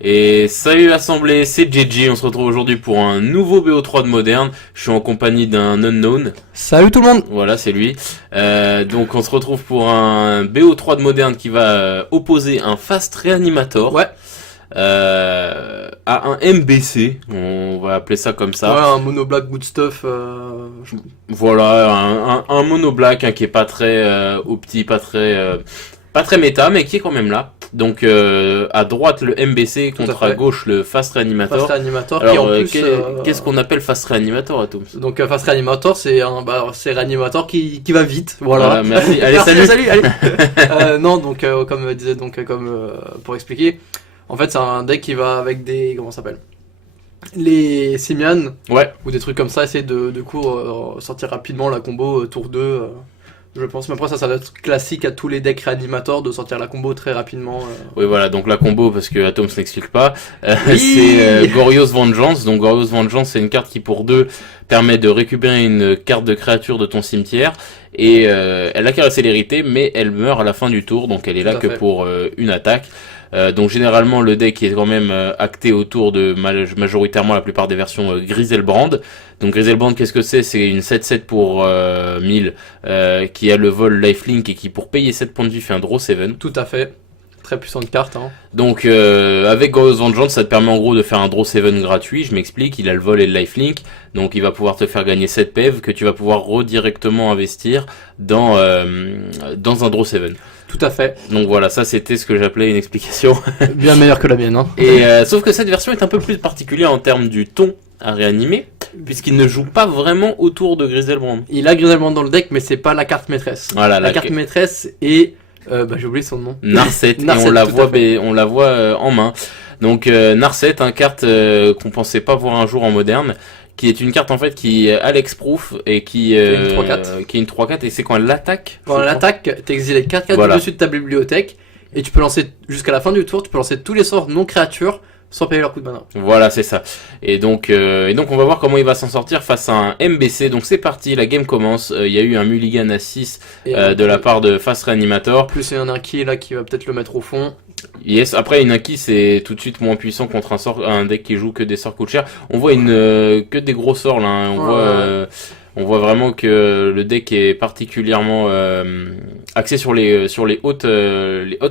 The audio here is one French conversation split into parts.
Et salut l'assemblée, c'est JJ, on se retrouve aujourd'hui pour un nouveau BO3 de Moderne. Je suis en compagnie d'un unknown, Salut tout le monde. voilà c'est lui. Donc on se retrouve pour un BO3 de Moderne qui va opposer un Fast Reanimator Ouais, à un MBC, on va appeler ça comme ça. ouais, un mono black good stuff. Voilà, un mono black qui est pas très opti, pas très méta, mais qui est quand même là. Donc à droite le MBC Tout à contre à fait. gauche le Fast Reanimator. Fast Reanimator qui Alors en plus. qu'est-ce qu'on appelle Fast Reanimator, Atoms? Donc Fast Reanimator c'est Reanimator qui va vite. Voilà. Merci. Allez, Merci, salut. allez. Non donc comme disait pour expliquer, en fait c'est un deck qui va avec des comment ça s'appelle les Simian Ouais, ou des trucs comme ça, essayer de coup sortir rapidement la combo tour 2. Je pense, mais après ça va être classique à tous les decks Reanimator de sortir la combo très rapidement. oui voilà, donc la combo, parce que Atoms n'explique pas, Oui. c'est Goryo's Vengeance. Donc Goryo's Vengeance, c'est une carte qui pour 2 permet de récupérer une carte de créature de ton cimetière, et elle acquiert la célérité, mais elle meurt à la fin du tour, donc elle est là Tout à que fait. pour une attaque. Donc généralement le deck est quand même acté autour de majoritairement la plupart des versions Griselbrand. Donc Griselbrand, qu'est-ce que c'est? C'est une 7-7 pour 1000 qui a le vol lifelink et qui pour payer 7 points de vie fait un draw 7. Tout à fait. Très puissante carte. Hein. Donc avec Goryo's Vengeance, ça te permet en gros de faire un draw 7 gratuit. Je m'explique, il a le vol et le lifelink, donc il va pouvoir te faire gagner 7 PEV que tu vas pouvoir redirectement investir dans un draw 7. Tout à fait. Donc voilà, ça c'était ce que j'appelais une explication. Bien meilleur que la mienne. Hein. Et sauf que cette version est un peu plus particulière en termes du ton à réanimer, puisqu'il ne joue pas vraiment autour de Griselbrand. Il a Griselbrand dans le deck, mais c'est pas la carte maîtresse. Voilà, La carte maîtresse est... j'ai oublié son nom. Narset, et Narset, on la tout voit, à fait. on la voit en main. Donc Narset, une carte qu'on pensait pas voir un jour en moderne, qui est une carte en fait qui a l'exproof et qui est une 3/4. qui est une 3/4, et c'est quand elle l'attaque. Pendant l'attaque, t'exilais 4 cartes Voilà. du dessus de ta bibliothèque, et tu peux lancer, jusqu'à la fin du tour, tu peux lancer tous les sorts non créatures, sans payer leur coup de mana. Voilà, c'est ça. Et donc on va voir comment il va s'en sortir face à un MBC. Donc c'est parti, la game commence. Il y a eu un mulligan à 6 Et de la part de Fast Reanimator. plus il y en a un qui est là qui va peut-être le mettre au fond. Yes, après Inaki c'est tout de suite moins puissant contre un deck qui joue que des sorts coûtent cher. On voit que des gros sorts là, hein. On voit vraiment que le deck est particulièrement axé sur les hautes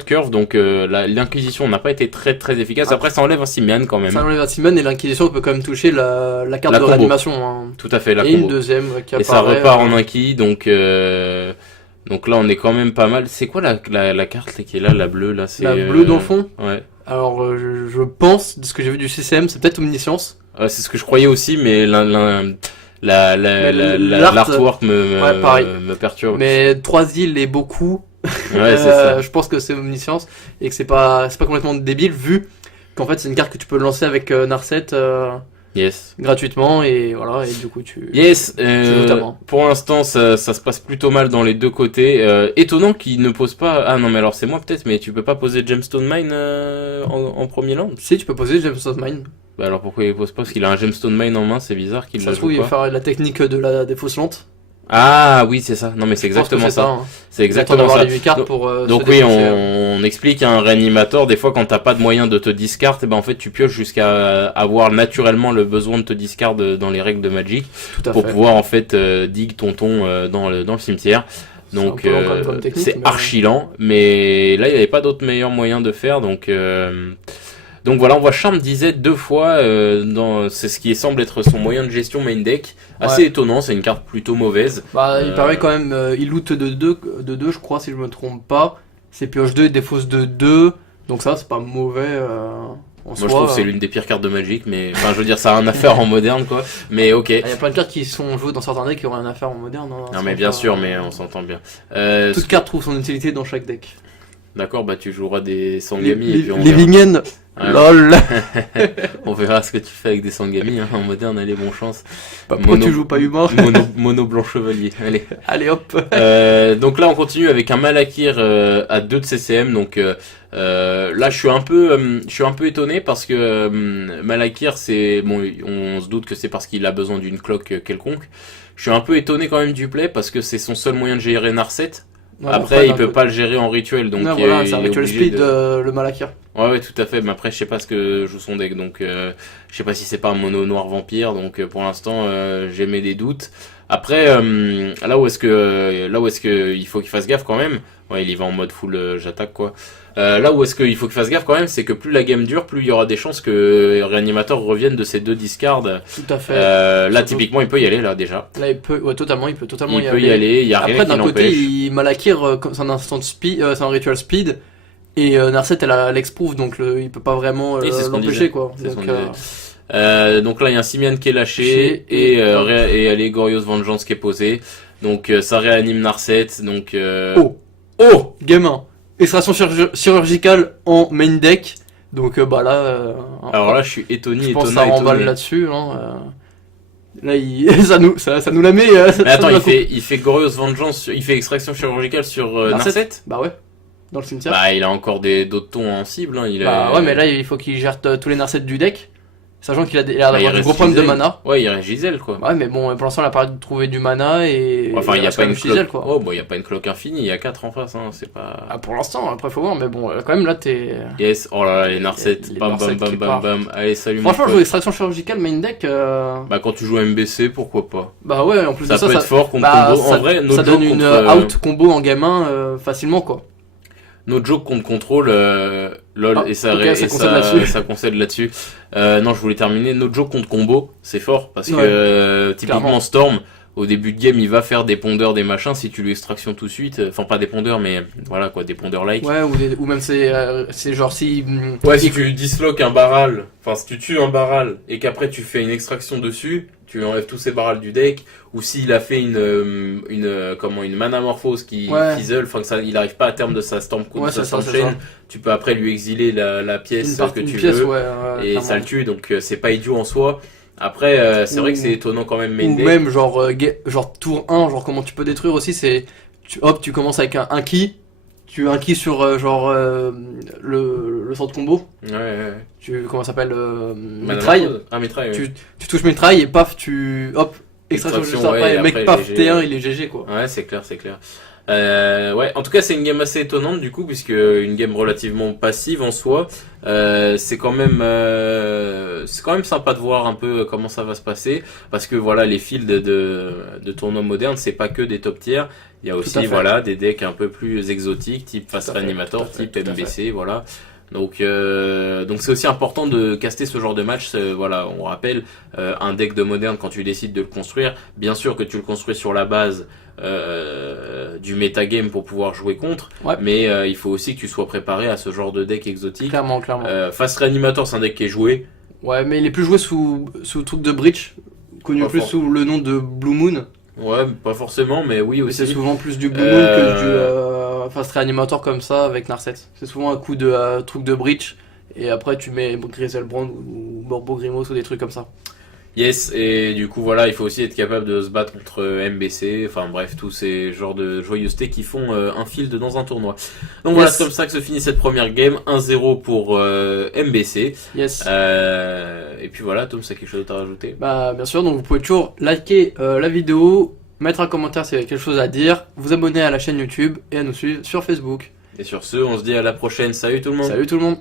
curves, donc l'inquisition n'a pas été très très efficace. Après ça enlève un Simian quand même. Ça enlève un Simon, et l'inquisition peut quand même toucher la carte La de combo. réanimation. Hein. Tout à fait, la Et combo. une deuxième qui Et ça apparaît. repart en inquis, donc là on est quand même pas mal. C'est quoi la carte là, qui est là, la bleue là? C'est La bleue dans le fond. Ouais. Alors je pense, de ce que j'ai vu du CCM, c'est peut-être Omniscience. C'est ce que je croyais aussi, mais l'art, l'artwork ouais, pareil. me perturbe. Mais 3 îles et beaucoup. Ouais, c'est ça. Je pense que c'est Omniscience et que c'est pas complètement débile vu qu'en fait c'est une carte que tu peux lancer avec Narset Yes. gratuitement et voilà, et du coup tu... Yes, notamment. pour l'instant ça se passe plutôt mal dans les deux côtés. Étonnant qu'il ne pose pas... Ah non mais alors c'est moi peut-être, mais tu peux pas poser Gemstone Mine en premier land? Si tu peux poser James of Mine. Bah alors pourquoi il pose pas? Parce qu'il a un Gemstone Mine en main, c'est bizarre qu'il Ça la se trouve il joue va pas. faire la technique de des fausses lentes. Ah oui c'est ça, non mais c'est Je pense que exactement c'est ça. hein. C'est Il attend exactement d'avoir ça. les 8 cartes Donc- pour Donc se oui, défoncer. on explique un réanimateur, des fois quand t'as pas de moyen de te discard, et ben en fait tu pioches jusqu'à avoir naturellement le besoin de te discard dans les règles de Magic Tout à pour fait. pouvoir en fait dig tonton dans le cimetière. C'est un Donc peu lent quand même comme technique, c'est mais- archi lent, mais là il n'y avait pas d'autre meilleur moyen de faire, donc voilà, on voit Charm DZ 2 fois, c'est ce qui semble être son moyen de gestion main deck. Assez Ouais. étonnant, c'est une carte plutôt mauvaise. Bah, il Euh, permet quand même, il loot de 2 je crois si je me trompe pas. C'est pioche 2 et défausse de 2. Donc ça c'est pas mauvais en Moi soi. je trouve que c'est l'une des pires cartes de Magic, mais enfin je veux dire ça a rien à faire en moderne quoi. Mais ok. Il y a plein de cartes qui sont jouées dans certains decks qui ont rien à faire en moderne. Hein, Non c'est mais pas- bien sûr, mais on s'entend bien. Toute carte trouve son utilité dans chaque deck. D'accord, bah tu joueras des Les, Sangami et les, puis on les verra. Vingen, Ouais. lol. On verra ce que tu fais avec des Sangami hein, en moderne, allez bon chance. Pourquoi tu joues pas humain? Mono blanc chevalier, allez. Allez hop. Donc là on continue avec un Malakir à 2 de CCM, donc là je suis un peu étonné parce que Malakir c'est bon, on se doute que c'est parce qu'il a besoin d'une cloque quelconque. Je suis un peu étonné quand même du play parce que c'est son seul moyen de gérer Narset. Ouais, Après, il d'un peut côté- pas le gérer en rituel, donc Non, voilà, il c'est un est ritual obligé speed, de... le Malakir. Ouais, tout à fait. Mais après, je sais pas ce que joue son deck, donc je sais pas si c'est pas un mono noir vampire. Donc pour l'instant, j'émets des doutes. Après, là où est-ce que il faut qu'il fasse gaffe quand même. Ouais, il y va en mode full, j'attaque quoi. Là où est-ce qu'il faut qu'il fasse gaffe quand même, c'est que plus la game dure, plus il y aura des chances que Réanimateur revienne de ses deux discards. Tout à fait. Là, Surtout- typiquement, il peut y aller là déjà. Là, il peut totalement Il peut y aller. Il y a rien Après, qui d'un côté, l'empêche. Malakir, c'est un instant speed, c'est un ritual speed, et Narset, elle exprove, donc il peut pas vraiment Oui, c'est ce qu'on disait. l'empêcher, quoi. C'est ce Donc, qu'on donc là, il y a un Simian qui est lâché et Allegorious Vengeance qui est posé. Donc ça réanime Narset. Donc Oh, oh gamin, extraction chirurgicale en main deck, donc bah là, Alors là, je suis étonné, je pense que étonné, ça remballe étonné. là-dessus, hein. Là, ça nous la met. Mais attends, il fait Glorious Vengeance, il fait extraction chirurgicale sur Narset. Bah ouais, dans le cimetière. Bah, il a encore d'autres tons en cible. Hein. Bah ouais, mais là, il faut qu'il gère tous les Narset du deck, sachant qu'il a l'air Bah, il d'avoir du reste gros problème de Giselle. mana. Ouais, il reste Giselle quoi. Ouais, mais bon, pour l'instant, elle a pas trouvé du mana et. Enfin, il y a reste pas quand une même Giselle, cloque. quoi. Oh, bon, il y a pas une cloque infinie. Il y a 4 en face. Hein. C'est pas. Ah, pour l'instant, après, faut voir, mais bon, quand même, là, t'es. Yes. Oh là là, les Narset. Les Bam Narset bam bam qui bam partent. bam. Allez, salut mon Franchement, pote. jouer extraction chirurgicale main deck, Bah, quand tu joues MBC, pourquoi pas. bah ouais, en plus Ça de ça, peut être fort contre bah, combo. ça, En vrai, ça notre donne joke une contre out combo en gamin facilement, quoi. notre joke contre contrôle, lol, Ah, et ça, ok, et ça concède là-dessus. ça concède là-dessus. Non, je voulais terminer. Notre joke contre combo, c'est fort parce que Ouais, typiquement clairement. Storm, au début de game, il va faire des pondeurs, des machins. Si tu lui extraction tout de suite, enfin pas des pondeurs, mais voilà quoi, des pondeurs like. Ouais, ou même c'est genre si. Ouais, si tu disloques un barral, enfin si tu tues un barral et qu'après tu fais une extraction dessus, tu enlèves tous ces barrals du deck, ou s'il a fait une manamorphose qui Ouais. fizzle, enfin que ça, il arrive pas à terme de sa storm, Ouais, de sa c'est ça, storm c'est chain, ça. tu peux après lui exiler la pièce que Une tu pièce, veux, ouais, et clairement. ça le tue, donc c'est pas idiot en soi. Après, c'est vrai que c'est étonnant quand même main Ou deck. même genre, genre tour 1, genre comment tu peux détruire aussi, c'est tu commences avec un ki, tu un ki sur le sort de combo, Ouais, ouais. comment ça s'appelle, mitraille, Manamorphose. Ah, mitraille, ouais. tu touches mitraille et paf, extraction juste Extraction, après, ouais, et et mec après, paf, GG. T1 il est GG quoi. Ouais, c'est clair, c'est clair. Ouais, en tout cas, c'est une game assez étonnante du coup, puisque une game relativement passive en soi. C'est quand même sympa de voir un peu comment ça va se passer, parce que voilà, les fields de tournois modernes, c'est pas que des top tiers. Il y a à aussi fait. voilà des decks un peu plus exotiques, type Fast Tout à fait, Reanimator, tout à fait, type tout à fait. MBC, voilà. Donc c'est aussi important de caster ce genre de match. Voilà, on rappelle un deck de moderne quand tu décides de le construire. Bien sûr que tu le construis sur la base du metagame pour pouvoir jouer contre, Ouais. mais il faut aussi que tu sois préparé à ce genre de deck exotique. Clairement. Fast Reanimator, c'est un deck qui est joué. Ouais, mais il est plus joué sous truc de Breach, connu Pas plus fort. sous le nom de Blue Moon. Ouais, pas forcément, mais oui Mais c'est aussi. souvent plus du Blue Moon que du Fast Reanimator comme ça avec Narset. C'est souvent un coup de truc de Breach et après tu mets Griselbrand ou Morbo Grimos ou des trucs comme ça. Yes, et du coup voilà, il faut aussi être capable de se battre contre MBC, enfin bref, tous ces genres de joyeusetés qui font un field dans un tournoi. Donc voilà, Yes. c'est comme ça que se finit cette première game, 1-0 pour MBC. Yes. Et puis voilà, Tom, c'est quelque chose d'autre à rajouter? Bah bien sûr, donc vous pouvez toujours liker la vidéo, mettre un commentaire si vous avez quelque chose à dire, vous abonner à la chaîne YouTube et à nous suivre sur Facebook. Et sur ce, on se dit à la prochaine, salut tout le monde! Salut tout le monde!